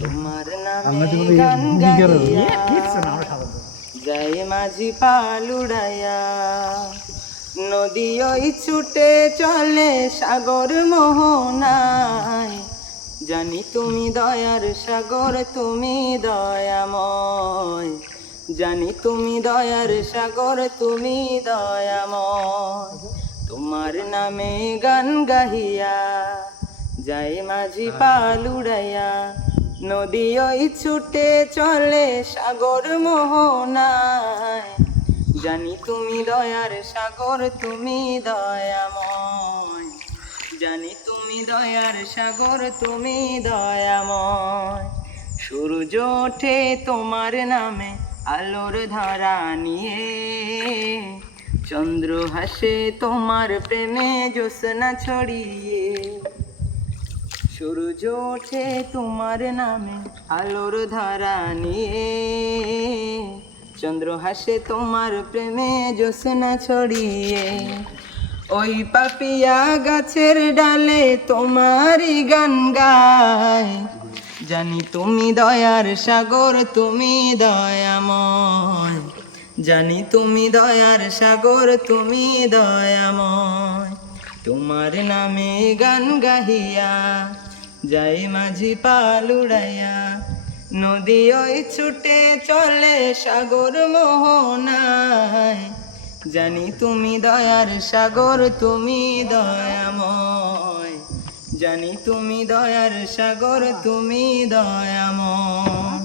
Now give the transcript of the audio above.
তোমার নামে গান গাইয়া যাই মাঝি পাল উড়াইয়া, নদী ওই ছুটে চলে সাগর মোহনায়, জানি তুমি দয়ার সাগর তুমি দয়াময়, জানি তুমি দয়ার সাগর তুমি দয়াময়। তোমার নামে গান গাহিয়া যাই মাঝি পাল উড়াইয়া, নদী ওই ছুটে চলে সাগর মোহনায়, জানি তুমি দয়ার সাগর তুমি দয়াময়, জানি তুমি দয়ার সাগর তুমি দয়াময়। সূর্য ওঠে তোমার নামে আলোর ধারা নিয়ে, চন্দ্র হাসে তোমার প্রেমে জ্যোৎস্না ছড়িয়ে, সূর্য ওঠে তোমার নামে আলোর ধারা নিয়ে, চন্দ্র হাসে তোমার প্রেমে জ্যোৎস্না ছড়িয়ে। ওই পাপিয়া গাছের ডালে তোমারই গান গায়, জানি তুমি দয়ার সাগর তুমি দয়াময়, জানি তুমি দয়ার সাগর তুমি দয়াময়। তোমার নামে গান গাহিয়া যাই মাঝি পাল উড়াইয়া, নদী ওই ছুটে চলে সাগর মোহনায়, জানি তুমি দয়ার সাগর তুমি দয়াময়, জানি তুমি দয়ার সাগর তুমি দয়াময়।